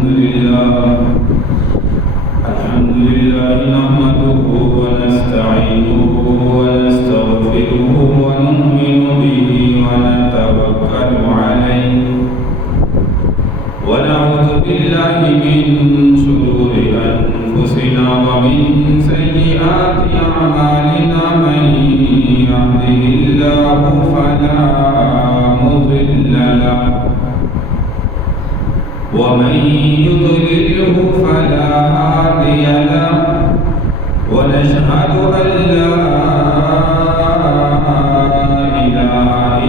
الحمد لله نحمده ونستعينه ونستغفره ونؤمن به ونتوكل عليه ونعوذ بالله من شرور أنفسنا ومن سيئات أعمالنا من يهده الله فلا مضل له ومن يضلله فلا هادي له ونشهد أن لا إله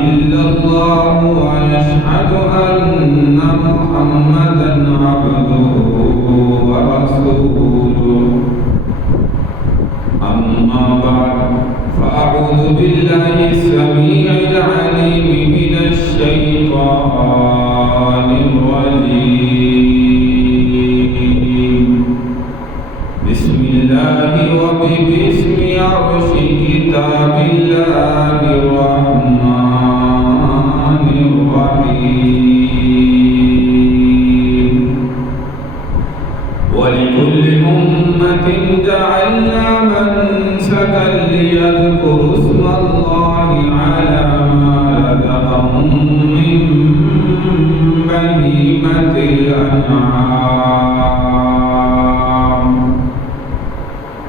إلا الله ونشهد أن محمدا عبده ورسوله أما بعد فأعوذ بالله السميع العليم من الشيطان الرجيم بسم الله وباسم عرش كتاب الله الرحمن الرحيم ولكل أمة جعلنا منسكا ليذكروا اسم الله على ما رزقهم من بهيمة الأنعام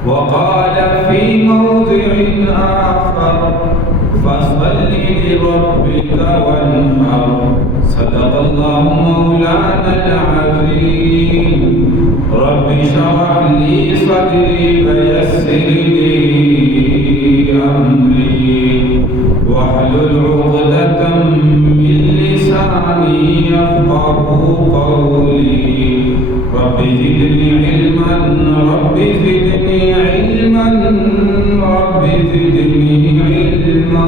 وقال في موضع آخر فصل لربك وانحر صدق الله مولانا العظيم رب اشرح لي صدري ويسر لي أمري واحلل عقدة من لساني يفقهوا قولي رب زدني علما رب زدني علما رب زدني علما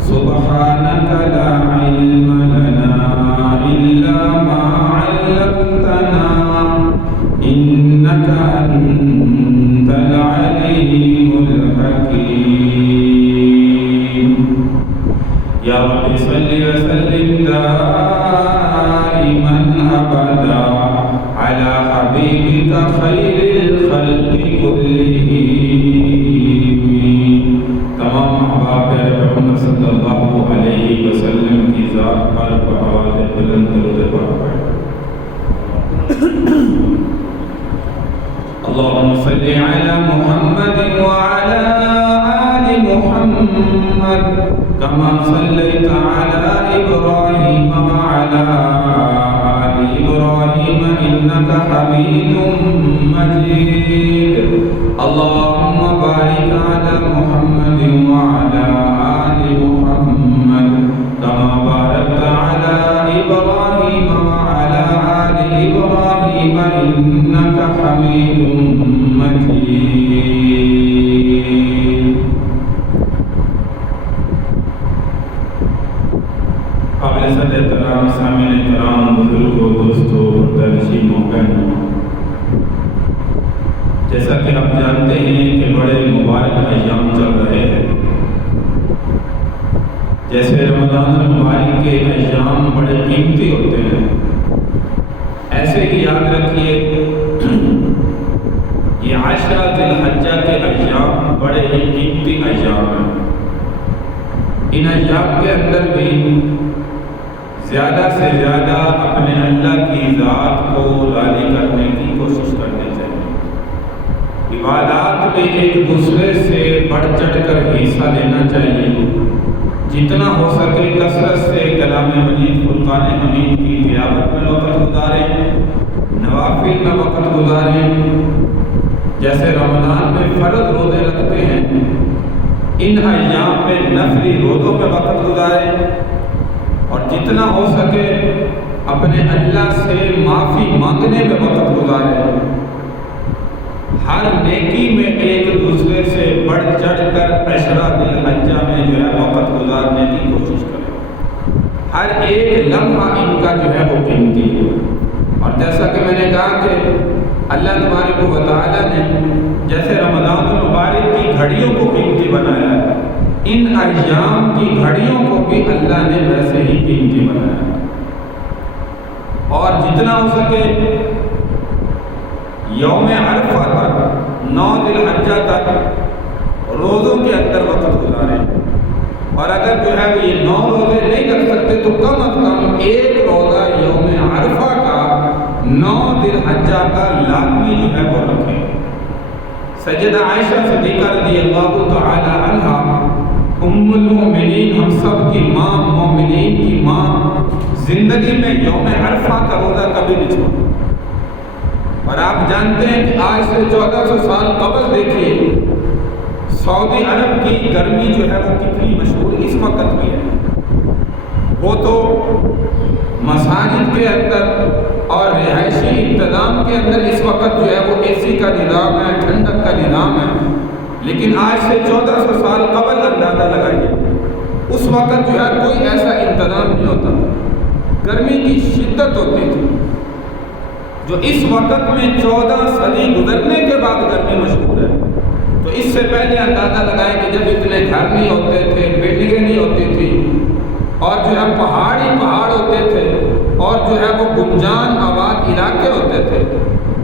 سبحانك لا علم لنا إلا ما علمتنا إنك أنت العليم الحكيم يا رب صل وسلم دائما أبدا على حبيبك خير الخلق كلهم تمام أحباب محمد صلی اللہ علیہ وسلم کی ذات پر بآواز بلند درود پاک اللهم صل على محمد وعلى آل محمد كما صليت على إبراهيم وعلى آل إبراهيم إنك حميد مجيد اللهم بارك على محمد وعلى آل محمد كما باركت على إبراهيم وعلى آل إبراهيم إنك حميد مجيد قابل صدر احترام سامعین کرام بزرگوں دوستوں دانشینوں بہنوں جیسا کہ آپ جانتے ہیں کہ بڑے مبارک ایام چل رہے ہیں جیسے رمضان المبارک کے ایام بڑے قیمتی ہوتے ہیں ایسے ہی یاد رکھیے یہ عشرہ ذی الحجہ کے ایام بڑے ہی قیمتی ایام ہیں ان ایام کے اندر بھی زیادہ سے زیادہ اپنے اللہ کی ذات کو راضی کرنے کی کوشش کرنی چاہیے عبادات میں ایک دوسرے سے بڑھ چڑھ کر حصہ لینا چاہیے جتنا ہو سکے کثرت سے کلام مجید فرقان حمید کی تلاوت میں وقت گزاریں نوافل میں وقت گزاریں جیسے رمضان میں فرض روزے رکھتے ہیں ان ایام میں نفلی روزوں میں وقت گزاریں اور جتنا ہو سکے اپنے اللہ سے معافی مانگنے میں وقت گزاریں ہر نیکی میں ایک دوسرے سے بڑھ چڑھ کر عشرہ ذی الحجہ میں جو ہے وقت گزارنے کی کوشش کریں ہر ایک لمحہ ان کا جو ہے وہ قیمتی ہے اور جیسا کہ میں نے کہا کہ اللہ تبارک و تعالیٰ نے جیسے رمضان المبارک کی گھڑیوں کو قیمتی بنایا ہے ان ایام کی گھڑیوں کو بھی اللہ نے ویسے ہی قیمتی بنایا اور جتنا ہو سکے یوم عرفہ تک 9 ذی الحجہ تک روزوں کے اندر وقت گزاریں، اور اگر جو ہے وہ یہ 9 روزے نہیں رکھ سکتے تو کم از کم ایک روزہ یوم عرفہ کا 9 ذی الحجہ کا لازمی جو ہے وہ رکھیں۔ سیدہ عائشہ صدیقہ رضی اللہ تعالی عنہا ام المؤمنین، ہم سب کی ماں، مومنین کی ماں، زندگی میں یوم عرفہ کا روزہ کبھی نہیں چھوڑا۔ اور آپ جانتے ہیں کہ آج سے 1400 سال قبل دیکھیے سعودی عرب کی گرمی جو ہے وہ کتنی مشہور اس وقت بھی ہے۔ وہ تو مساجد کے اندر اور رہائشی انتظام کے اندر اس وقت جو ہے وہ اے سی کا نظام ہے، ٹھنڈک کا نظام ہے، لیکن آج سے 1400 سال قبل اندازہ لگائیے، اس وقت جو ہے کوئی ایسا انتظام نہیں ہوتا، گرمی کی شدت ہوتی تھی، جو اس وقت میں 14 صدی گزرنے کے بعد گرمی مشہور ہے۔ تو اس سے پہلے اندازہ لگائیں کہ جب اتنے گھر نہیں ہوتے تھے، بلڈنگیں نہیں ہوتی تھی، اور جو ہے پہاڑ ہی پہاڑ ہوتے تھے، اور جو ہے وہ گنجان آباد علاقے ہوتے تھے،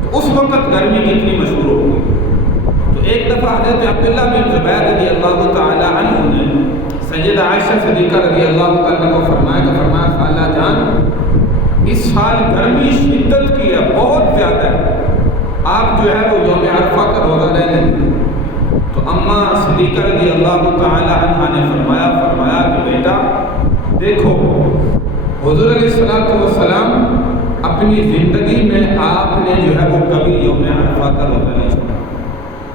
تو اس وقت گرمی کتنی مشہور ہوگی۔ تو ایک دفعہ حضرت عبداللہ بن زبیر رضی اللہ تعالی عنہ نے سیدہ عائشہ صدیقہ رضی اللہ تعالی کو فرمایا خالہ جان، اس سال گرمی شدت کی ہے، بہت زیادہ ہے، آپ جو ہے وہ یوم عرفہ کا روزہ رہ لیں۔ تو اماں صدیقہ رضی اللہ تعالی عنہ نے فرمایا کہ بیٹا دیکھو، حضور علیہ السلام اپنی زندگی میں آپ نے جو ہے وہ کبھی یوم عرفہ کا روزہ نہیں چھوڑا،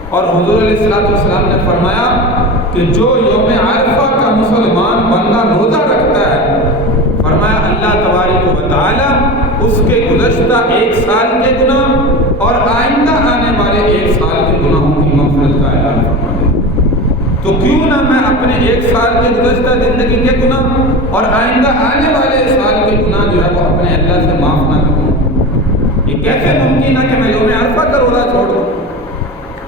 اور حضور علیہ السلام نے فرمایا کہ جو یوم عرفہ کا مسلمان بندہ روزہ رکھتا ہے، فرمایا اللہ تبارک و تعالی اس کے گزشتہ 1 سال کے گناہ اور آئندہ آنے والے 1 سال کے گناہوں کی مغفرت کا اعلان فرما دے۔ تو کیوں نہ میں اپنے 1 سال کے گزشتہ زندگی کے گناہ اور آئندہ آنے والے سال کے گناہ جو ہے وہ اپنے اللہ سے معاف نہ کروں؟ یہ کیسے ممکن ہے کہ میں یوم عرفہ کا روزہ چھوڑ دوں؟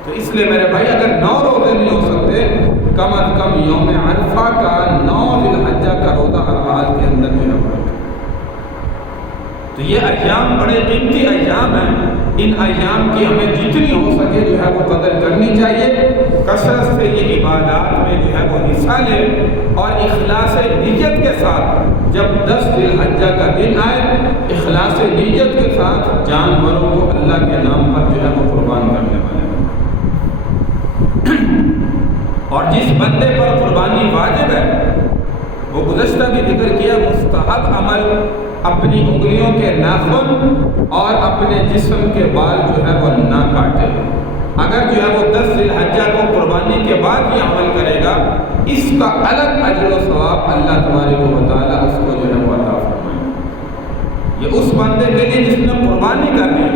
تو اس لیے میرے بھائی اگر 9 روزے نہیں ہو سکتے، کم از کم یوم عرفہ کا 9 ذی الحجہ کا روزہ ہر حال کے اندر جو ہے وہ۔ تو یہ ایام بڑے قیمتی ایام ہیں، ان ایام کی ہمیں جتنی ہو سکے جو ہے وہ قدر کرنی چاہیے، کثرت سے یہ عبادات میں جو ہے وہ حصہ لیں، اور اخلاص نیت کے ساتھ جب 10 ذی الحجہ کا دن آئے، اخلاص نیت کے ساتھ جانوروں کو اللہ کے نام پر جو ہے وہ قربان کرنے والے۔ اور جس بندے پر قربانی واجب ہے، وہ گزشتہ بھی ذکر کیا، مستحب عمل اپنی انگلیوں کے ناخن اور اپنے جسم کے بال جو ہے وہ نہ کاٹے۔ اگر جو ہے وہ 10 ذی الحجہ کو قربانی کے بعد یہ عمل کرے گا، اس کا الگ اجر و ثواب اللہ تبارک و تعالیٰ اس کو جو ہے وہ عطا فرمائے۔ یہ اس بندے کے لیے جس نے قربانی کرنی ہے،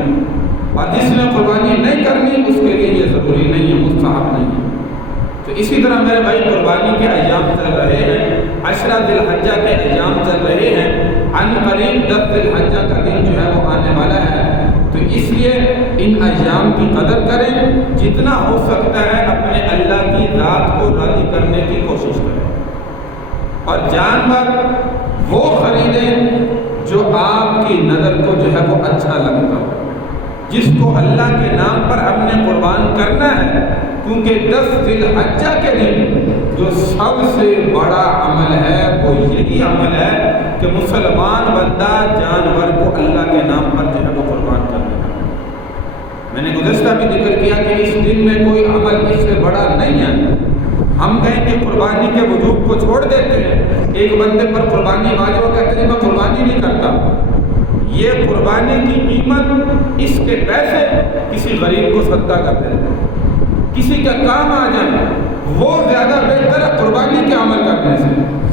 اور جس نے قربانی نہیں کرنی اس کے لیے یہ ضروری نہیں ہے، مستحب نہیں ہے۔ تو اسی طرح میرے بھائی قربانی کے ایام چل رہے ہیں، 10 ذی الحجہ کے ایام چل رہے ہیں، عن قریب 10 ذی الحجہ کا دن جو ہے وہ آنے والا ہے۔ تو اس لیے ان ایام کی قدر کریں، جتنا ہو سکتا ہے اپنے اللہ کی ذات کو راضی کرنے کی کوشش کریں، اور جانور وہ خریدیں جو آپ کی نظر کو جو ہے وہ اچھا لگتا ہو، جس کو اللہ کے نام پر ہم نے قربان کرنا ہے، کیونکہ 10 ذی الحجہ کے دن جو سب سے بڑا عمل ہے وہ یہی عمل ہے کہ مسلمان بندہ جانور کو اللہ کے نام پر جو ہے وہ قربان کرنا ہے۔ میں نے گزشتہ بھی ذکر کیا کہ اس دن میں کوئی عمل اس سے بڑا نہیں ہے۔ ہم کہیں کہ قربانی کے وجوب کو چھوڑ دیتے ہیں، ایک بندے پر قربانی واجب ہو کہتے ہیں میں قربانی نہیں کرتا، یہ قربانی کی قیمت اس کے پیسے کسی غریب کو صدقہ کر دیتے، کسی کا کام آ جائے، وہ زیادہ بہتر ہے قربانی کے عمل کرنے سے۔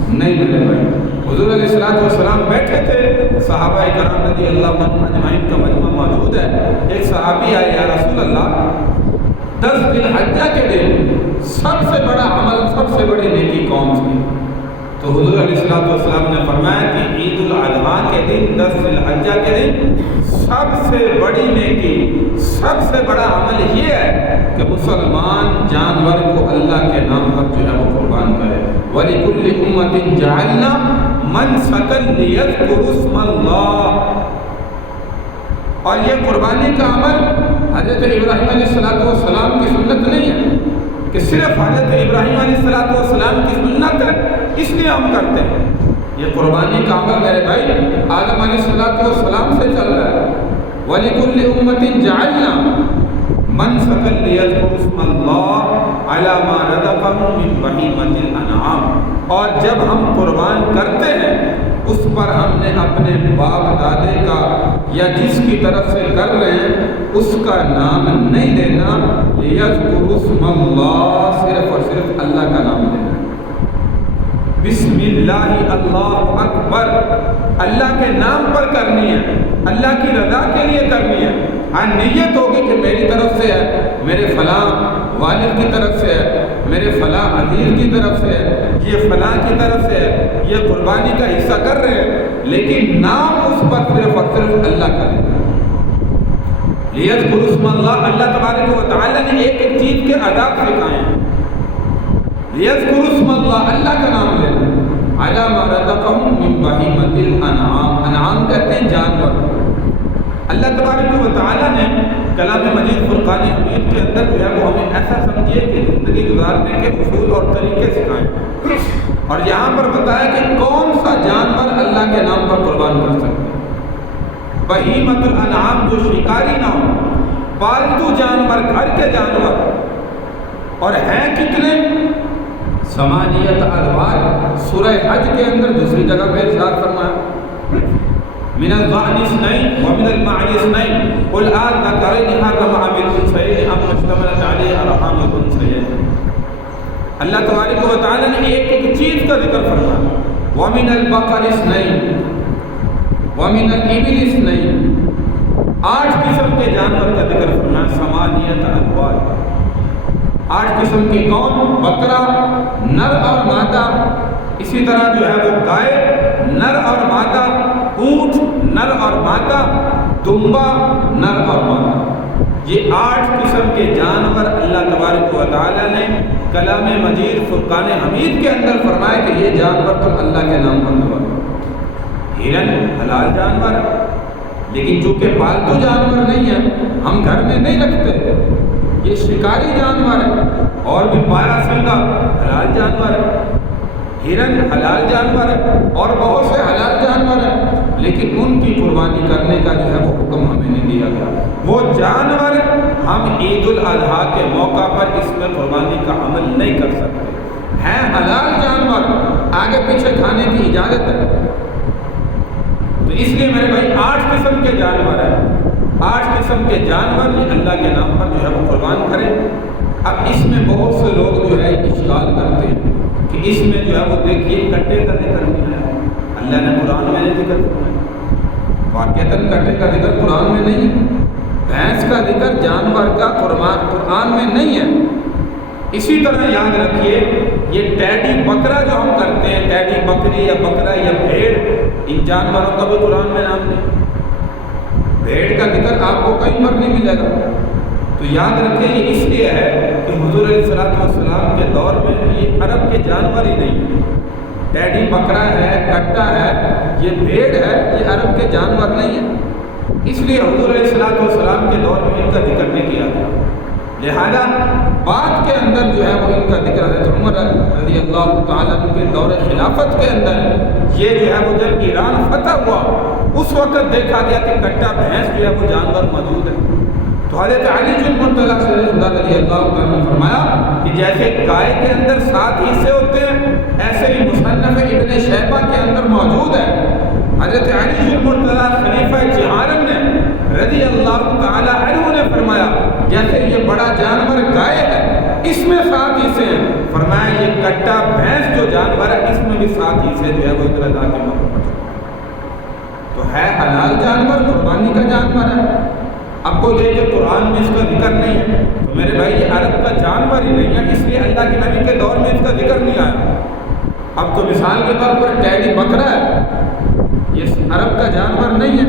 نہیں میرے بھائی، حضور علیہ السلام بیٹھے تھے، صحابہ کرام رضی اللہ عنہم اجمعین کا مجمع موجود ہے، ایک صحابی آئے، یا رسول اللہ 10 ذی الحجہ کے دن سب سے بڑا عمل، سب سے بڑی نیکی کون سی؟ تو حضور علیہ السلام نے فرمایا کہ عید الاضحیٰ کے دن 10 ذی الحجہ کے دن سب سے بڑی نیکی، سب سے بڑا عمل یہ ہے کہ مسلمان جانور کو اللہ کے نام پر جو ہے وہ قربان کرے۔ وَلِكُلِّ أُمَّةٍ جَعَلْنَا مَنْسَكًا لِيَذْكُرُوا اسْمَ اللَّهِ، اور یہ قربانی کا عمل حضرت ابراہیم علیہ السلام کی سنت نہیں ہے کہ صرف حضرت ابراہیم علیہ السلام کی سنت ہے اس لیے ہم کرتے ہیں. یہ قربانی کا عمل میرے بھائی آدم علیہ السلام سے چل رہا ہے. وَلِكُلِّ أُمَّةٍ جَعَلْنَا مَنْسَكًا لِيَذْكُرُوا اسْمَ اللَّهِ عَلَى مَا رَزَقَهُم مِّن بَهِيمَةِ الْأَنْعَامِ. اور جب ہم قربان کرتے ہیں اس پر ہم نے اپنے باپ دادے کا یا جس کی طرف سے کر رہے ہیں اس کا نام نہیں لینا. لِيَذْكُرُوا اسْمَ اللَّهِ صرف اور صرف اللہ کا نام لینا. بسم اللہ اللہ اکبر اللہ کے نام پر کرنی ہے, اللہ کی رضا کے لیے کرنی ہے. ہاں نیت ہوگی کہ میری طرف سے ہے, میرے فلاں والد کی طرف سے ہے, میرے فلاں عزیز کی طرف سے ہے, یہ فلاں کی طرف سے ہے, یہ قربانی کا حصہ کر رہے ہیں, لیکن نام اس پر صرف اور صرف اللہ کا ہے. لیذکروا اسم اللہ, اللہ تبارک و تعالی نے ایک ایک چیز کے آداب سکھائے ہیں. لیذکروا اسم اللہ, اللہ کا نام لینا. علی ما رزقہم من بہیمۃ الانعام, انعام کہتے ہیں جانور. اللہ تبارک و تعالی نے کلام مجید فرقان حمید کے اندر جو ہے وہ ہمیں ایسا سمجھیے کہ زندگی گزارنے کے اصول اور طریقے سکھائیں, اور یہاں پر بتایا کہ کون سا جانور اللہ کے نام پر قربان کر سکتے ہیں. بہیمۃ الانعام, جو شکاری نہ ہو, پالتو جانور, گھر کے جانور. اور ہیں کتنے؟ ثمانیۃ ازواج. سورہ حج کے اندر دوسری جگہ پہ ارشاد فرمایا من الضأن اثنين ومن المعز اثنين قل آذكرين حرم أم الأنثيين أم اشتملت عليه أرحام الأنثيين. اللہ تبارک و تعالی نے ایک ایک چیز کا ذکر فرمایا. ومن البقر اثنين ومن الإبل اثنين, 8 قسم کے جانور کا ذکر فرمایا. ثمانیۃ ازواج, 8 قسم کے کون؟ بکرا نر اور مادہ, اسی طرح جو ہے وہ گائے نر اور مادہ, اونٹ نر اور مادہ, دمبا نر اور مادہ. یہ 8 قسم کے جانور اللہ تبارک و تعالی نے کلام مجید فرقان حمید کے اندر فرمایا کہ یہ جانور تم اللہ کے نام پر ذبح کرو. ہرن حلال جانور ہے, لیکن چونکہ پالتو جانور نہیں ہے, ہم گھر میں نہیں رکھتے, یہ شکاری جانور ہے. اور بھی پارا سنگا حلال جانور ہے, ہرن حلال جانور ہے, اور بہت سے حلال جانور ہیں, لیکن ان کی قربانی کرنے کا جو ہے وہ حکم ہمیں نہیں دیا گیا. وہ جانور ہم عید الاضحیٰ کے موقع پر اس میں قربانی کا عمل نہیں کر سکتے. ہیں حلال جانور, آگے پیچھے کھانے کی اجازت ہے. تو اس لیے میرے بھائی 8 قسم کے جانور ہیں, 8 قسم کے جانور یہ اللہ کے نام پر جو ہے وہ قربان کریں. اب اس میں بہت سے لوگ جو ہے اشکال کرتے ہیں کہ اس میں جو ہے وہ دیکھیے کٹے کا ذکر نہیں ہے. اللہ نے قرآن میں نہیں ذکر کرنا, واقعتاً کٹے کا ذکر قرآن میں نہیں ہے. بھینس کا ذکر جانور کا قرآن میں نہیں ہے. اسی طرح یاد رکھیے یہ ٹیڈی بکرا جو ہم کرتے ہیں, ٹیڈی بکری یا بکرا یا بھیڑ, ان جانوروں کا بھی قرآن میں نام نہیں. بھیڑ کا ذکر آپ کو کہیں پر نہیں ملے گا. تو یاد رکھیں یہ اس لیے ہے کہ حضور علیہ السلام کے دور میں یہ عرب کے جانور ہی نہیں. ٹیڈی بکرا ہے, کٹا ہے, یہ بھیڑ ہے, یہ عرب کے جانور نہیں ہے. اس لیے حضور علیہ السلام کے دور میں ان کا ذکر نہیں کیا گیا. لہذا بعد کے اندر جو ہے وہ ان کا ذکر حضرت عمر رضی اللہ تعالیٰ عنہ کے دور خلافت کے اندر یہ جو ہے وہ جب ایران فتح ہوا اس وقت دیکھا گیا کہ کٹا بھینس جو ہے وہ جانور موجود ہے. تو حضرت علی المرتضیٰ رضی اللہ تعالیٰ نے فرمایا کہ جیسے گائے کے اندر 7 حصے ہوتے ہیں ایسے ہی مصنف ابن شیبہ کے اندر موجود ہے. حضرت علی المرتضیٰ خلیفہ چہارم نے رضی اللہ تعالیٰ عنہ نے فرمایا جیسے یہ بڑا جانور گائے ہے اس میں 7 حصے ہیں, فرمایا یہ کٹا بھینس جو جانور ہے اس میں بھی 7 حصے جو ہے وہ ادھر ادا کے موقع پر. تو ہے حلال جانور, قربانی کا جانور ہے. اب کوئی کہے کہ قرآن میں اس کا ذکر نہیں ہے, تو میرے بھائی یہ عرب کا جانور ہی نہیں ہے, اس لیے اللہ کے نبی کے دور میں اس کا ذکر نہیں آیا. اب تو مثال کے طور پر ٹیڈی بکرا ہے, یہ عرب کا جانور نہیں ہے,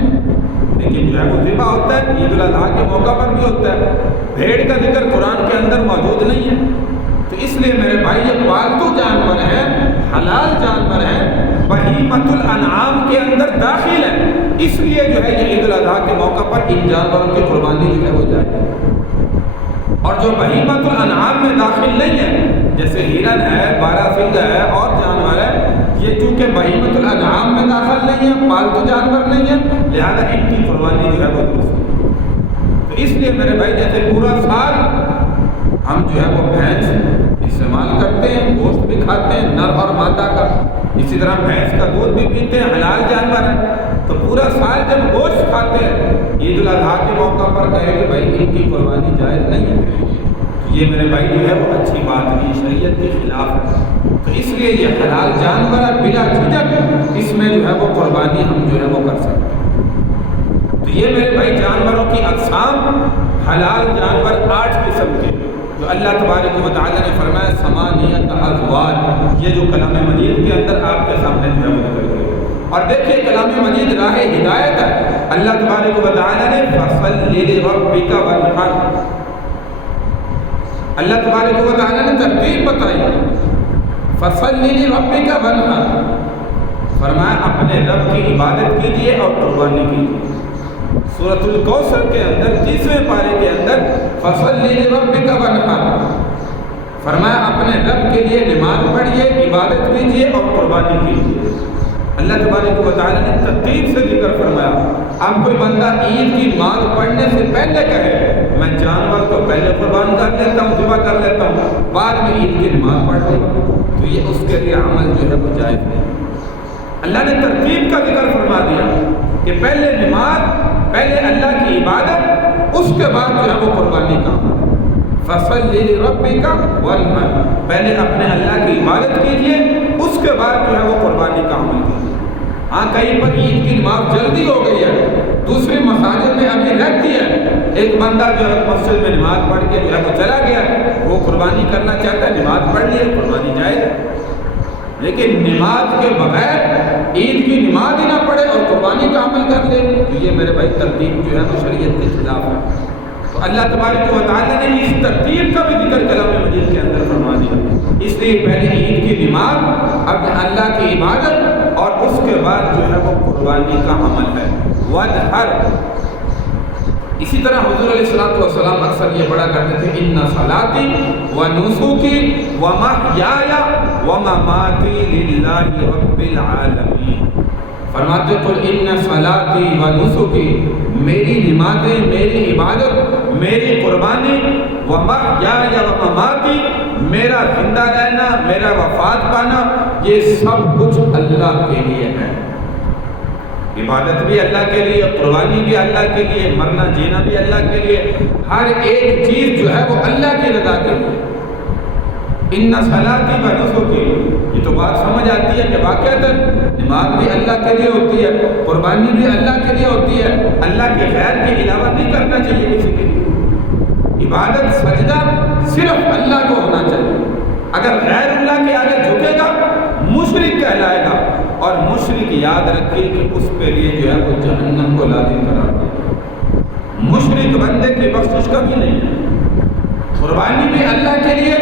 لیکن جو ہے وہ ذبح ہوتا ہے, عید الاضحیٰ کے موقع پر بھی ہوتا ہے. بھیڑ کا ذکر قرآن کے اندر موجود نہیں ہے. تو اس لیے میرے بھائی یہ پالتو جانور ہیں, حلال جانور ہیں, بہیمۃ الانعام کے اندر داخل ہے، اس لیے جو ہے یہ عید الاضحیٰ کے موقع پر ان جانوروں کی قربانی جو ہے وہ جائے۔ اور جو بہیمۃ الانعام میں داخل نہیں ہے، جیسے ہرن ہے، بارہ ہے اور جانور ہے، یہ چونکہ بہیمۃ الانعام میں داخل نہیں ہے، پالتو جانور نہیں ہے، لہذا ان کی قربانی جو ہے وہ درست ہے۔ تو اس لیے میرے بھائی جیسے پورا سال ہم جو ہے وہ بھینس استعمال کرتے ہیں، گوشت بھی کھاتے ہیں نر اور مادہ کا، اسی طرح بھینس کا دودھ بھی پیتے ہیں، حلال جانور ہے، تو پورا سال جب گوشت کھاتے ہیں عید الاضحیٰ کے موقع پر کہے کہ بھائی ان کی قربانی جائز نہیں ہے، یہ میرے بھائی جو ہے وہ اچھی بات نہیں، شریعت کے خلاف ہے۔ تو اس لیے یہ حلال جانور ہے، بلا جھجک اس میں جو ہے وہ قربانی ہم جو ہے وہ کر سکتے ہیں۔ تو یہ میرے بھائی جانوروں کی اقسام، حلال جانور 8 قسم کے جو اللہ تبارک و تعالیٰ نے فرمایا ثمانیۃ ازواج، یہ جو کلام مجید کے اندر آپ کے سامنے جو ہے وہ ذکر کیا۔ اور دیکھیے کلام مجید راہ ہدایت ہے، اللہ تبارک و تعالیٰ نے فصل لربک وانحر، اللہ تبارک و تعالیٰ نے ترتیب بتائی، فصل لربک وانحر، فرمایا اپنے رب کی عبادت کیجیے اور قربانی کیجیے۔ سورۃ الکوثر کے اندر 30ویں پارے کے اندر فصل لربک وانحر، فرمایا اپنے رب کے لیے نماز پڑھیے، عبادت کیجیے اور قربانی کیجیے۔ اللہ تبارک و تعالیٰ نے ترتیب سے ذکر فرمایا۔ اب کوئی بندہ عید کی نماز پڑھنے سے پہلے کہے میں جانور کو پہلے قربان کر لیتا ہوں، ذبح کر لیتا ہوں، بعد میں عید کی نماز پڑھ لوں، تو یہ اس کے لیے عمل جو ہے وہ جائز نہیں۔ اللہ نے ترتیب کا ذکر فرما دیا کہ پہلے نماز، پہلے اللہ کی عبادت، اس کے بعد جو ہے وہ قربانی کا عمل۔ فصل لربک وانحر، پہلے اپنے اللہ کی عبادت کیجیے، اس کے بعد جو ہے وہ قربانی کا عمل کیجیے۔ ہاں کہیں پر عید کی نماز جلدی ہو گئی ہے، دوسری مساجد میں ابھی رہتی ہے، ایک بندہ جو ہے مسجد میں نماز پڑھ کے جو ہے وہ چلا گیا، وہ قربانی کرنا چاہتا ہے، نماز پڑھ لی، قربانی جائز، لیکن نماز کے بغیر عید کی نماز ہی نہ پڑھے اور قربانی کا عمل کر لے، تو یہ میرے بھائی ترتیب جو ہے وہ شریعت کے خلاف ہے۔ تو اللہ تبارک و تعالیٰ نے اس ترتیب کا بھی ذکر کلام مجید کے اندر فرما دیا، اس لیے پہلے عید کی نماز، اب اللہ کی عبادت، اور اس کے بعد جو ہے وہ قربانی کا عمل ہے۔ وانحر، اسی طرح حضور علیہ الصلوۃ والسلام اکثر یہ پڑھا کرتے تھے ان صلاتی ونسکی ومحیای ومماتی للہ رب العالمین، فرماتے قل ان صلاتی ونسکی، میری نمازیں، میری عبادت، میری قربانی، ومحیای ومماتی، میرا زندہ رہنا، میرا وفات پانا، یہ سب کچھ اللہ کے لیے ہے۔ عبادت بھی اللہ کے لیے، قربانی بھی اللہ کے لیے، مرنا جینا بھی اللہ کے لیے، ہر ایک چیز جو ہے وہ اللہ کی رضا کے لیے۔ ان صلاتی و نسکی، یہ تو بات سمجھ آتی ہے کہ واقعتاً نماز بھی اللہ کے لیے ہوتی ہے، قربانی بھی اللہ کے لیے ہوتی ہے، اللہ کے غیر کے علاوہ نہیں کرنا چاہیے کسی کے لیے۔ عبادت سجدہ صرف اللہ کو ہونا چاہیے، اگر غیر اللہ کے آگے جھکے گا مشرک کہلائے گا، اور مشرک یاد رکھیے کہ اس پہ لیے جو ہے وہ جہنم کو لازم قرار دے گا۔ مشرک بندے کی بخشش کبھی نہیں ہے۔ قربانی بھی اللہ کے لیے،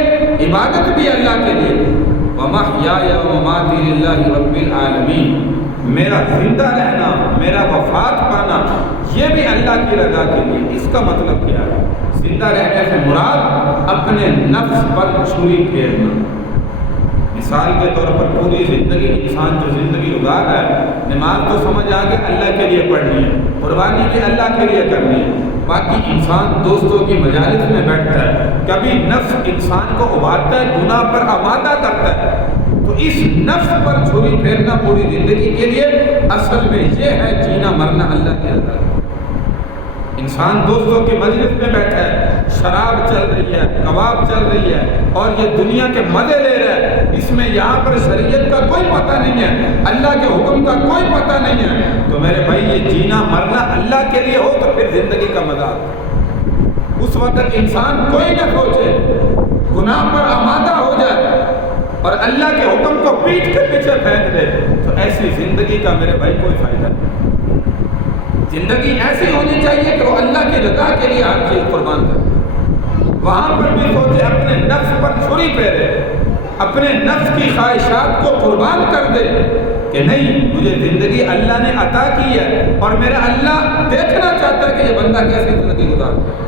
عبادت بھی اللہ کے لیے، وَمَحْيَايَ وَمَمَاتِي لِلَّهِ رَبِّ الْعَالَمِينَ، میرا زندہ رہنا، میرا وفات پانا، یہ بھی اللہ کی رضا کے لیے۔ اس کا مطلب کیا ہے؟ زندہ رہنے سے مراد اپنے نفس پر چھری پھیرنا۔ مثال کے طور پر پوری زندگی انسان جو زندگی گزار رہا ہے، نماز تو سمجھ آ گیا اللہ کے لیے پڑھنی ہے، قربانی بھی اللہ کے لیے کرنی ہے، باقی انسان دوستوں کی مجالس میں بیٹھتا ہے، کبھی نفس انسان کو ابھارتا ہے، گناہ پر آمادہ کرتا ہے، تو اس نفس پر چھری پھیرنا پوری زندگی کے لیے اصل میں یہ ہے جینا مرنا اللہ کے رضا۔ انسان دوستوں کے مجلس میں بیٹھا ہے، شراب چل رہی ہے، کباب چل رہی ہے، اور یہ دنیا کے مزے لے رہا ہے، اس میں یہاں پر شریعت کا کوئی پتہ نہیں ہے، اللہ کے حکم کا کوئی پتہ نہیں ہے، تو میرے بھائی یہ جینا مرنا اللہ کے لیے ہو تو پھر زندگی کا مزہ آتا ہے۔ اس وقت انسان کوئی نہ سوچے، گناہ پر آمادہ ہو جائے اور اللہ کے حکم کو پیٹھ کے پیچھے پھینک دے، تو ایسی زندگی کا میرے بھائی کوئی فائدہ نہیں۔ زندگی ایسی ہونی چاہیے کہ وہ اللہ کی رضا کے لیے ہر چیز قربان کرے، وہاں پر بھی سوچے، اپنے نفس پر چھری پھیرے، اپنے نفس کی خواہشات کو قربان کر دے، کہ نہیں، مجھے زندگی اللہ نے عطا کی ہے اور میرا اللہ دیکھنا چاہتا ہے کہ یہ بندہ کیسی زندگی گزارتا ہے۔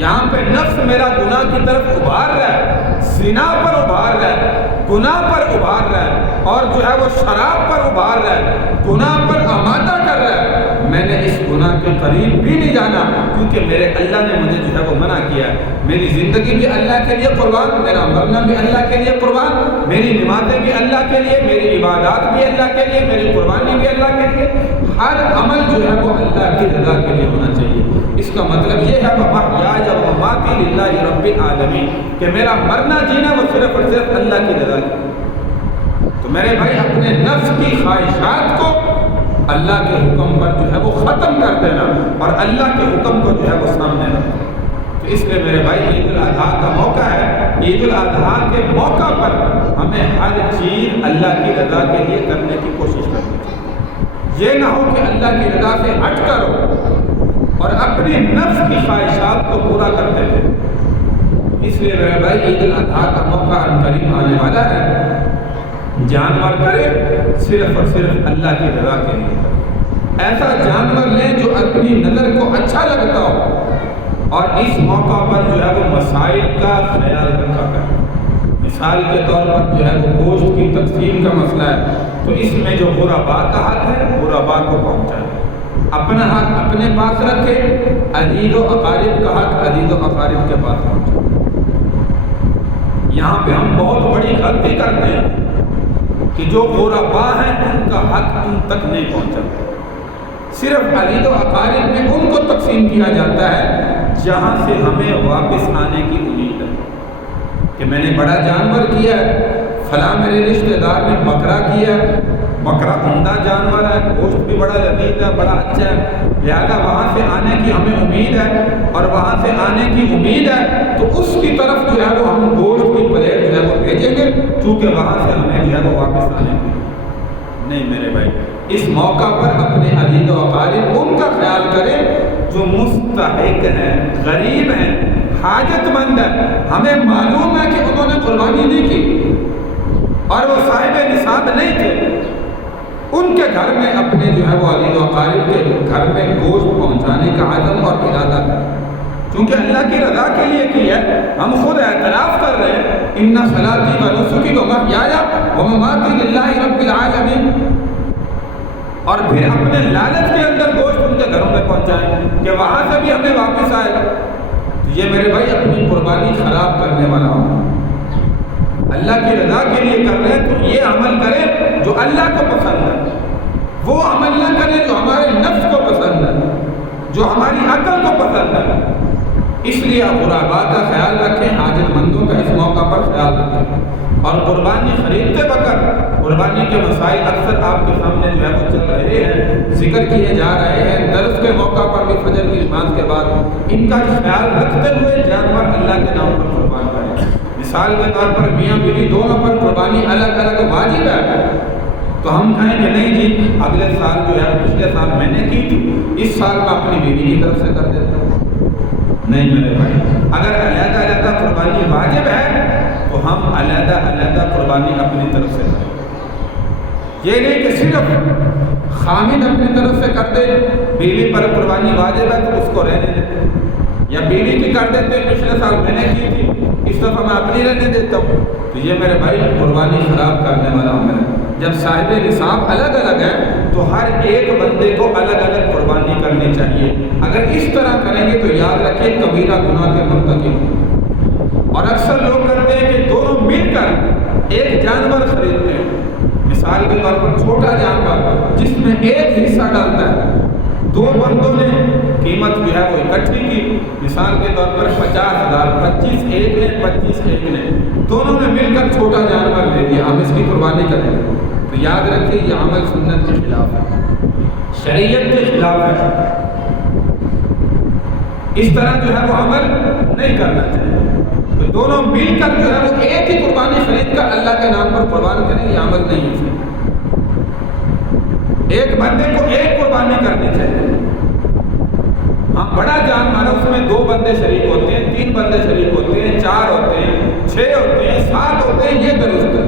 یہاں پہ نفس میرا گناہ کی طرف ابھار رہا ہے، زنا پر ابھار رہا ہے، گناہ پر ابھار رہا ہے، اور جو ہے وہ شراب پر ابھار رہا ہے، گناہ پر آمادہ کر رہا ہے۔ میں نے اس گناہ کے قریب بھی نہیں جانا، کیونکہ میرے اللہ نے مجھے جو ہے وہ منع کیا ہے۔ میری زندگی بھی اللہ کے لیے قربان، میرا مرنا بھی اللہ کے لیے قربان، میری نمازیں بھی اللہ کے لیے، میری عبادات بھی اللہ کے لیے، میری قربانی بھی اللہ کے لیے، ہر عمل جو ہے وہ اللہ کی رضا کے لیے ہونا چاہیے۔ اس کا مطلب یہ ہے وَمَحْيَايَ وَمَمَاتِي لِلَّهِ رَبِّ الْعَالَمِينَ، کہ میرا مرنا جینا وہ صرف اور صرف اللہ کی رضا کے لیے۔ تو میرے بھائی اپنے نفس کی خواہشات کو اللہ کے حکم پر جو ہے وہ ختم کر دینا اور اللہ کے حکم کو جو ہے وہ سامنے رکھنا۔ تو اس لیے میرے بھائی عید الاضحیٰ کا موقع ہے، عید الاضحیٰ کے موقع پر ہمیں ہر چیز اللہ کی رضا کے لیے کرنے کی کوشش کرنی چاہیے۔ یہ نہ ہو کہ اللہ کی رضا سے ہٹ کر ہو اور اپنی نفس کی خواہشات کو پورا کرتے ہیں۔ اس لیے میرے بھائی عید الاضحیٰ کا موقع قریب آنے والا ہے، جانور کرے صرف اور صرف اللہ کی رضا کے لیے، ایسا جانور لیں جو اپنی نظر کو اچھا لگتا ہو، اور اس موقع پر جو ہے وہ مسائل کا خیال رکھا کرے۔ مثال کے طور پر جو ہے وہ گوشت کی تقسیم کا مسئلہ ہے، تو اس میں جو غربا کا حق ہے غربا کو پہنچائے، اپنا حق اپنے پاس رکھے، عزیز و اقارب کا حق عزیز و اقارب کے پاس پہنچائے۔ یہاں پہ ہم بہت بڑی غلطی کرتے ہیں کہ جو غربا ہیں ان کا حق ان تک نہیں پہنچا، صرف عزیز و اقارب میں ان کو تقسیم کیا جاتا ہے جہاں سے ہمیں واپس آنے کی امید ہے، کہ میں نے بڑا جانور کیا ہے، فلاں میرے رشتہ دار نے بکرا کیا ہے، بکرا عمدہ جانور ہے، گوشت بھی بڑا لذیذ ہے، بڑا اچھا ہے، لہذا وہاں سے آنے کی ہمیں امید ہے، اور وہاں سے آنے کی امید ہے تو اس کی طرف جو ہے وہ ہم گوشت کی پلیٹ جو ہے وہ بھیجیں گے، چونکہ وہاں سے ہمیں جو ہے وہ واپس آنے کی نہیں۔ میرے بھائی اس موقع پر اپنے عزیز و اقارب ان کا خیال کریں جو مستحق ہیں، غریب ہیں، حاجت مند ہیں، ہمیں معلوم ہے کہ انہوں نے قربانی نہیں کی اور وہ صاحب نصاب نہیں تھے، ان کے گھر میں اپنے جو ہے وہ عزیز و اقارب کے گھر میں گوشت پہنچانے کا عزم اور ارادہ کریں، کیونکہ اللہ کی رضا کے لیے کی ہے۔ ہم خود اعتراف کر رہے ہیں ان صلاتی و نسکی و محیایا و مماتی للہ رب العالمین، اور پھر اپنے لالچ کے اندر گوشت ان کے گھروں میں پہنچائیں کہ وہاں سے بھی ہمیں واپس آئے گا۔ یہ میرے بھائی اپنی قربانی خراب کرنے والا ہو، اللہ کی رضا کے لیے کر رہے ہیں تو یہ عمل کریں جو اللہ کو پسند ہے، وہ عمل نہ کریں جو ہمارے نفس کو پسند ہے، جو ہماری عقل کو پسند ہے۔ اس لیے غربا کا خیال رکھیں، حاجت مندوں کا اس موقع پر خیال رکھیں، اور قربانی خریدتے وقت قربانی کے مسائل اکثر آپ کے سامنے جو ہے وہ چل رہے ہیں، ذکر کیے جا رہے ہیں، درس کے موقع پر بھی فجر کی نماز کے بعد ان کا خیال رکھتے ہوئے جانور اللہ کے نام پر قربان کریں۔ مثال کے طور پر میاں بیوی دونوں پر قربانی الگ الگ واجب ہے، تو ہم کہیں کہ نہیں جی اگلے سال جو ہے پچھلے سال میں نے کی تھی، اس سال میں اپنی بیوی کی طرف سے کر دیتا ہوں۔ نہیں میرے بھائی، اگر علیحدہ علیحدہ قربانی واجب ہے تو ہم علیحدہ علیحدہ قربانی اپنی طرف سے کریں، یہ نہیں کہ صرف خامد اپنی طرف سے کر دے، بیوی پر قربانی واجب ہے تو اس کو رہنے دے، یا بیوی کی کر دیتے پچھلے سال میں نے کی تھی اس دفعہ میں اپنی رہنے دیتا ہوں، تو یہ میرے بھائی قربانی خراب کرنے والا عمل ہے۔ جب صاحب نصاب الگ الگ ہے تو ہر ایک بندے کو الگ الگ قربانی کرنی چاہیے، اگر اس طرح کریں گے تو یاد رکھیں کبیرہ گناہ کے مرتکب ہوں۔ اور اکثر لوگ کرتے ہیں کہ دونوں مل کر ایک جانور خریدتے ہیں، مثال کے طور پر چھوٹا جانور جس میں ایک حصہ ڈالتا ہے، دو بندوں نے قیمت جو ہے وہ اکٹھی کی، مثال کے طور پر 50,000، 25 ایک نے 25 ایک نے، دونوں نے مل کر چھوٹا جانور لے لیا، ہم اس کی قربانی کریں گے، تو یاد رکھیں یہ عمل سنت کے خلاف ہے، شریعت کے خلاف ہے، اس طرح جو ہے وہ عمل نہیں کرنا چاہیے۔ تو دونوں مل کر جو ہے وہ ایک ہی قربانی خرید کر اللہ کے نام پر قربان کریں، یہ عمل نہیں ہے۔ ایک بندے کو ایک قربانی کرنی چاہیے، ہاں بڑا جانور ہے اس میں 2 بندے شریک ہوتے ہیں، 3 بندے شریک ہوتے ہیں، 4 ہوتے ہیں، 6 ہوتے ہیں، 7 ہوتے ہیں، یہ درست ہے۔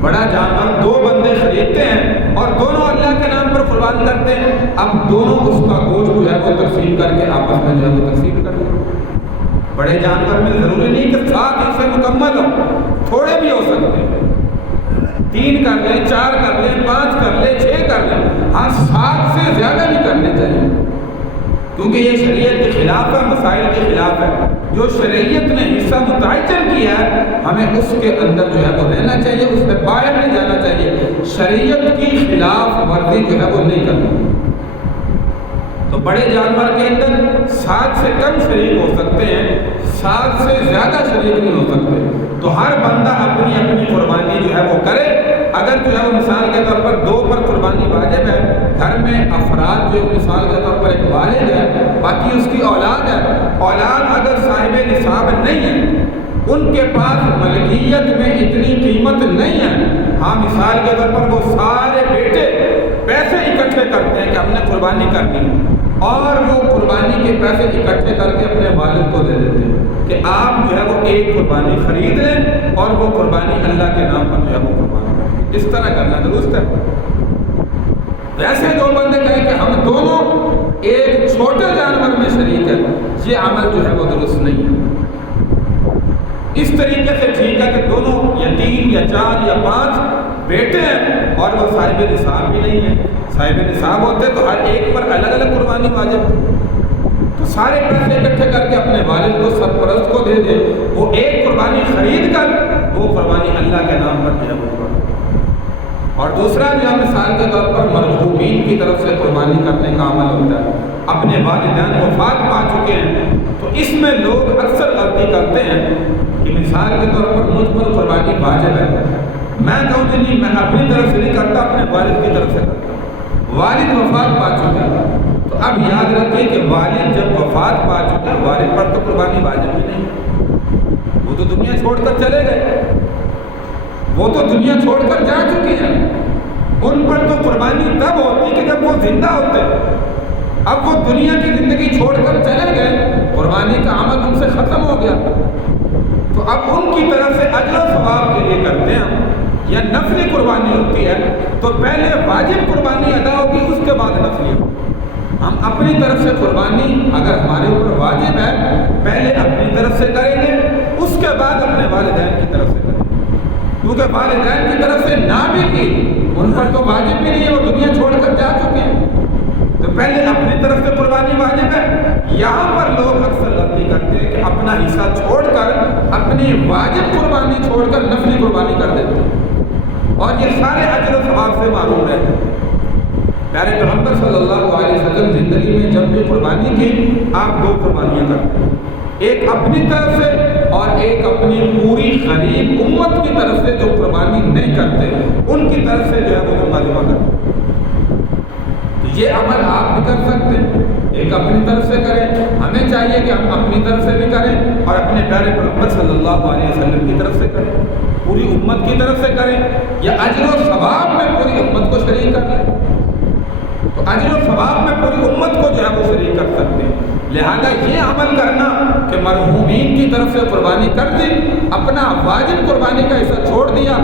بڑا جانور 2 بندے خرید خریدتے ہیں اور دونوں اللہ کے نام پر قربان کرتے ہیں، اب دونوں اس کا گوشت جو ہے وہ تقسیم کر کے آپس میں جو ہے وہ تقسیم کر دیں۔ بڑے جانور میں ضروری نہیں کہ 7 حصے مکمل ہو، تھوڑے بھی ہو سکتے ہیں، 3 کر لیں، 4 کر لیں، 5 کر لیں، 6 کر لیں، ہاں 7 سے زیادہ نہیں کرنے چاہیے، کیونکہ یہ شریعت کے خلاف ہے، مسائل کے خلاف ہے۔ جو شریعت نے حصہ متعین کیا ہے ہمیں اس کے اندر جو ہے وہ رہنا چاہیے، اس سے باہر نہیں جانا چاہیے، شریعت کی خلاف ورزی جو ہے وہ نہیں کرنی۔ تو بڑے جانور کے اندر 7 سے کم شریک ہو سکتے ہیں، 7 سے زیادہ شریک نہیں ہو سکتے، تو ہر بندہ اپنی اپنی قربانی جو ہے وہ کرے۔ اگر جو ہے وہ مثال کے طور پر 2 پر قربانی واجب ہے، گھر میں افراد جو مثال کے طور پر ایک والد ہے، باقی اس کی اولاد ہے، اولاد اگر صاحب نصاب نہیں ہے، ان کے پاس ملکیت میں اتنی قیمت نہیں ہے، ہاں مثال کے طور پر وہ سارے بیٹے پیسے اکٹھے کرتے ہیں کہ ہم نے قربانی کرنی ہے، اور وہ قربانی کے پیسے اکٹھے کر کے اپنے والد کو دے دیتے ہیں کہ آپ جو ہے وہ ایک قربانی خرید لیں اور وہ قربانی اللہ کے نام پر جو ہے وہ قربانی کریں، اس طرح کرنا درست ہے۔ ویسے 2 بندے کہیں کہ ہم دونوں ایک چھوٹے جانور میں شریک ہیں، یہ عمل جو ہے وہ درست نہیں ہے۔ اس طریقے سے ٹھیک ہے کہ دونوں یا 3 یا 4 یا 5 بیٹے ہیں اور وہ صاحب نصاب بھی نہیں ہے، صاحب نصاب ہوتے تو ہر ایک پر الگ الگ قربانی واجب تھی، تو سارے پیسے اکٹھے کر کے اپنے والد کو سرپرست کو دے دے، وہ ایک قربانی خرید کر وہ قربانی اللہ کے نام پر دیا ہوگا۔ اور دوسرا جو مثال کے طور پر مرحومین کی طرف سے قربانی کرنے کا عمل ہوتا ہے، اپنے والدین وفات پا چکے ہیں، تو اس میں لوگ اکثر غلطی کرتے ہیں کہ مثال کے طور پر مجھ پر قربانی واجب ہے، میں کہوں کہ نہیں، میں اپنی طرف سے نہیں کرتا، اپنے والد کی طرف سے کرتا ہوں، والد وفات پا چکا ہے، تو اب یاد رکھیے کہ والد جب وفات پا چکا ہے، والد پر تو قربانی واجب ہی نہیں، وہ تو دنیا چھوڑ کر چلے گئے، وہ تو دنیا چھوڑ کر جا چکے ہیں، ان پر تو قربانی تب ہوتی کہ جب وہ زندہ ہوتے، اب وہ دنیا کی زندگی چھوڑ کر چلے گئے، قربانی کا عمل ان سے ختم ہو گیا، تو اب ان کی طرف سے اجر و ثواب کے لیے کرتے ہیں، یا نفلی قربانی ہوتی ہے تو پہلے واجب قربانی ادا ہوگی، اس کے بعد نفلی ہوگی۔ ہم اپنی طرف سے قربانی اگر ہمارے اوپر واجب ہے، پہلے اپنی طرف سے کریں گے، اس کے بعد اپنے والدین کی طرف سے کریں گے، کیونکہ والدین کی طرف سے نہ بھی کی، ان پر تو واجب بھی نہیں ہے، وہ دنیا چھوڑ کر جا چکے ہیں، تو پہلے اپنی طرف سے قربانی واجب ہے۔ یہاں پر لوگ اکثر غلطی کرتے ہیں کہ اپنا حصہ چھوڑ کر اپنی واجب قربانی چھوڑ کر نفلی قربانی کر دیتے ہیں، اور یہ سارے اجر و ثواب سے معروم رہتے ہیں۔ پیارے پیغمبر صلی اللہ علیہ وسلم زندگی میں جب بھی قربانی کی، آپ 2 قربانیاں کرتے ہیں، ایک اپنی طرف سے اور ایک اپنی پوری غریب امت کی طرف سے جو قربانی نہیں کرتے ان کی طرف سے جو ہے وہ ذمہ کرتے ہیں۔ تو یہ عمل آپ بھی کر سکتے ہیں، ایک اپنی طرف سے کریں، ہمیں چاہیے کہ ہم اپنی طرف سے بھی کریں اور اپنے پیارے پیغمبر صلی اللہ علیہ وسلم کی طرف سے کریں، پوری امت کی طرف سے کریں، یا اجر و ثواب میں پوری امت کو شریک کر لیں، تو اجر و ثواب میں پوری امت کو جو ہے وہ شریک کر سکتے ہیں۔ لہذا یہ عمل کرنا کہ مرحومین کی طرف سے قربانی کر دی، اپنا واجب قربانی کا حصہ چھوڑ دیا،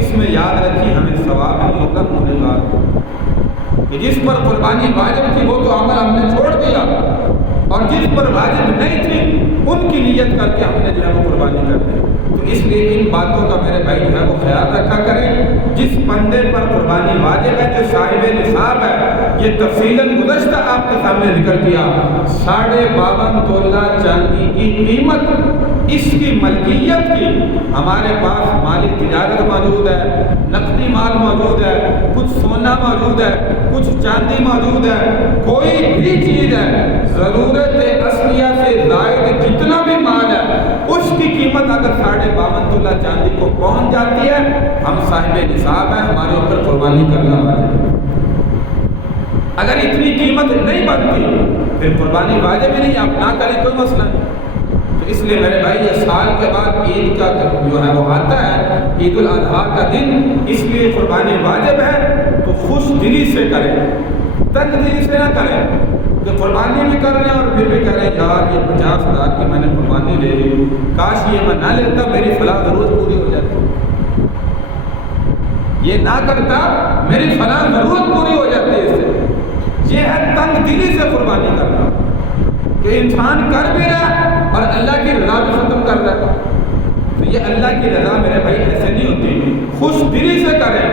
اس میں یاد رکھیے ہمیں ثواب نہیں ہوگا، گنہگار کہ جس پر قربانی واجب تھی وہ تو عمل ہم نے چھوڑ دیا، اور جس پر واجب نہیں تھی ان کی نیت کر کے ہم نے جو ہے وہ قربانی کر دی۔ تو اس لیے ان باتوں کا میرے بھائی جو ہے وہ خیال رکھا کریں۔ جس بندے پر قربانی واجب ہے، جو صاحب نصاب ہے، یہ تفصیلاً گزشتہ آپ کے سامنے ذکر کیا، 52.5 تولہ چاندی کی قیمت، اس کی ملکیت کی ہمارے پاس مالی تجارت موجود ہے، نقدی مال موجود ہے، کچھ سونا موجود ہے، کچھ چاندی موجود ہے، کوئی بھی چیز ہے، ضرورت اصلیہ سے زائد جتنا بھی مال ہے، اس کی قیمت اگر 52.5 تولہ چاندی کو پہنچ جاتی ہے، ہم صاحب نصاب ہیں، ہمارے اوپر قربانی کرنا واجب ہے۔ اگر اتنی قیمت نہیں بنتی پھر قربانی واجب ہی نہیں، آپ نہ کریں کوئی مسئلہ نہیں۔ تو اس لیے میرے بھائی یہ سال کے بعد عید کا جو ہے وہ آتا ہے، عید الاضحیٰ کا دن، اس لیے قربانی واجب ہے، تو خوش دلی سے کریں، تنگ دلی سے نہ کریں کہ قربانی بھی کر رہے ہیں اور پھر بھی کہہ رہے ہیں یار یہ 50,000 کی میں نے قربانی لے لی، کاش یہ میں نہ لیتا، میری فلاح ضرورت پوری ہو جاتی۔ یہ نہ کرتا میری فلاں ضرورت پوری ہو جاتی ہے اس سے۔ یہ ہے تنگ دلی سے قربانی کرنا، کہ انسان کر بھی رہا ہے اور اللہ کی رضا بھی ختم کر رہا ہے۔ تو یہ اللہ کی رضا میرے بھائی ایسے نہیں ہوتی، خوش دلی سے کریں۔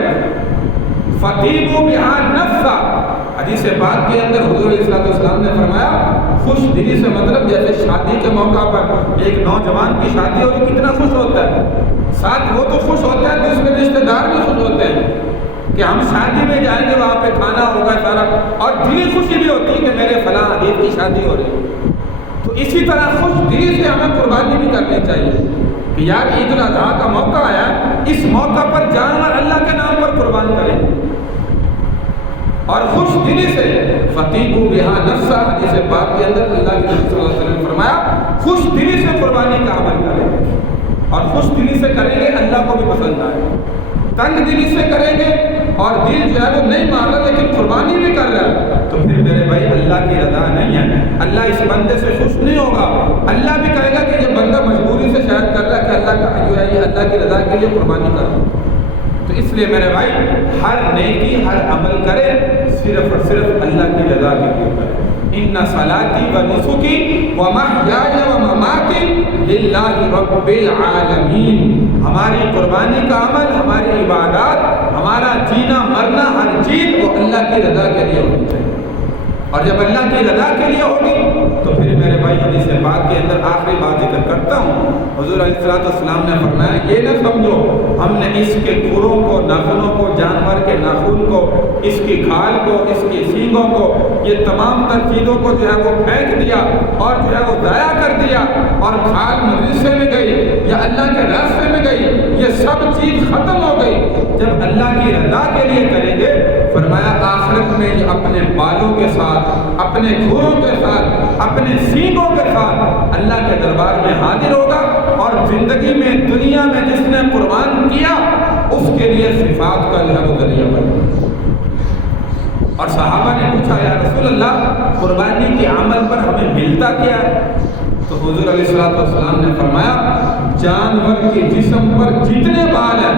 فَطِيبُوا بِهَا نَفْسًا، حدیث پاک کے اندر حضور علیہ السلام نے فرمایا خوش دلی سے مطلب جیسے شادی کے موقع پر ایک نوجوان کی شادی ہوئی کتنا خوش ہوتا ہے، ساتھ وہ تو خوش ہوتا ہے، دوسرے رشتہ دار بھی خوش ہوتے ہیں کہ ہم شادی میں جائیں گے، وہاں پہ کھانا ہوگا سارا، اور دلی خوشی بھی ہوتی ہے کہ میرے فلاں عید کی شادی ہو رہی ہے۔ تو اسی طرح خوش دلی سے ہمیں قربانی بھی کرنی چاہیے کہ یار عید الاضحیٰ کا موقع آیا، اس موقع پر جانور اللہ کے نام پر قربان کریں، اور خوش دلی سے فَطِيبُوا بِهَا نَفْسًا، حدیث پاک کے اندر اللہ کے نبی صلی اللہ علیہ وسلم نے فرمایا خوش دلی سے قربانی کا عمل کریں، اور خوش دلی سے کریں گے اللہ کو بھی پسند آئے۔ تنگ دلی سے کریں گے اور دل جو ہے وہ نہیں مان رہا لیکن قربانی بھی کر رہا ہے، تو پھر میرے بھائی اللہ کی رضا نہیں ہے، اللہ اس بندے سے خوش نہیں ہوگا۔ اللہ بھی کہے گا کہ یہ بندہ مجبوری سے شاید کر رہا ہے کہ اللہ کا جو ہے یہ اللہ کی رضا کے لیے قربانی کرو۔ تو اس لیے میرے بھائی ہر نیکی ہر عمل کرے صرف اور صرف اللہ کی رضا کے لیے کرے۔ ان صلاتی و نسکی و محیای و مماتی للہ رب العالمین، ہماری قربانی کا عمل، ہماری عبادات، ہمارا جینا مرنا ہر چیز وہ اللہ کی رضا کے لیے ہونی چاہیے، اور جب اللہ کی رضا کے لیے ہوگی تو پھر میرے بھائی حدیث پاک کے اندر آخری بات ذکر کرتا ہوں، حضور علیہ السلام نے فرمایا یہ نہ سمجھو ہم نے اس کے کھروں کو، ناخنوں کو، جانور کے ناخن کو، اس کی کھال کو، اس کی سینگوں کو، یہ تمام تر چیزوں کو جو ہے وہ پھینک دیا اور جو ہے وہ ضائع کر دیا، اور کھال مدرسے میں گئی یا اللہ کے راستے میں گئی، یہ سب چیز ختم ہو گئی۔ جب اللہ کی رضا کے لیے کریں گے فرمایا آخرت میں یہ اپنے بالوں کے ساتھ، اپنے کھروں کے ساتھ، اپنے سینگوں کے ساتھ اللہ کے دربار میں حاضر ہوگا، اور زندگی میں دنیا میں جس نے قربان کیا اس کے لیے صفات کا جو ہے وہ ذریعہ بنے۔ اور صحابہ نے پوچھا یا رسول اللہ قربانی کے عمل پر ہمیں ملتا کیا ہے؟ تو حضور علیہ السلام نے فرمایا جانور کے جسم پر جتنے بال ہیں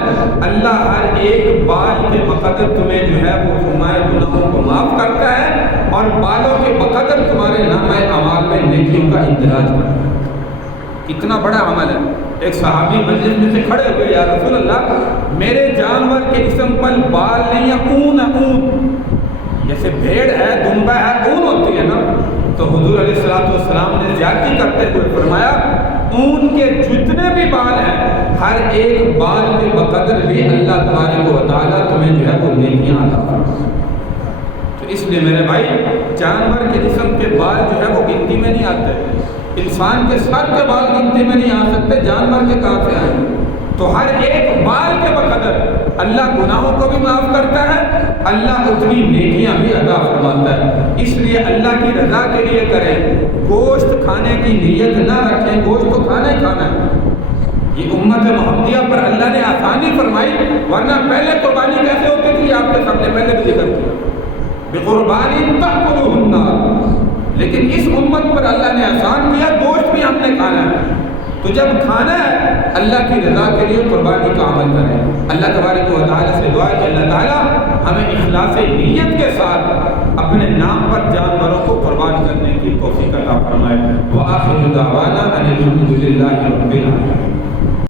اللہ ہر ایک بال کے بقدر تمہیں جو ہے وہ تمہارے گناہوں کو معاف کرتا ہے، اور بالوں کے بقدر تمہارے نامہ اعمال میں نیکیوں کا اندراج کرتا ہے۔ کتنا بڑا عمل ہے۔ ایک صحابی مجلس میں سے کھڑے ہوئے یا رسول اللہ میرے جانور کے جسم پر بال نہیں ہے، اون ہے، اون، جیسے بھیڑ ہے، دمبا ہے، اون ہوتی ہے نا، تو حضور علیہ السلام نے زیادتی کرتے ہوئے فرمایا اون کے جتنے بھی بال ہیں ہر ایک بال کے بقدر بھی اللہ تبارک و تعالیٰ تمہیں جو ہے وہ نیکیاں عطا فرمائے۔ تو اس لیے میرے بھائی جانور کے جسم کے بال جو ہے وہ گنتی میں نہیں آتے، انسان کے سر کے بال گنتی میں نہیں آ سکتے، جانور کے کہاں سے آئیں گے؟ تو ہر ایک بال کے بقدر اللہ گناہوں کو بھی معاف کرتا ہے، اللہ اتنی نیکیاں بھی عطا فرماتا ہے۔ اس لیے اللہ کی رضا کے لیے کریں، گوشت کھانے کی نیت نہ رکھیں، گوشت تو کھانا ہی کھانا ہے۔ یہ امت محمدیہ پر اللہ نے آسانی فرمائی، ورنہ پہلے قربانی کیسے ہوتی تھی آپ کے سامنے پہلے بھی ذکر کیا، بقربانی تأکلہ النار، لیکن اس امت پر اللہ نے آسان کیا، گوشت بھی ہم نے کھانا ہے۔ تو جب کھانا ہے اللہ کی رضا کے لیے قربانی کا عمل کریں۔ اللہ تبارک و تعالیٰ سے دعا ہے کہ اللہ تعالیٰ ہمیں اخلاص نیت کے ساتھ اپنے نام پر جانوروں کو قربان کرنے کی توفیق عطا فرمائے۔ وآخر دعوانا ان الحمد للہ رب العالمین۔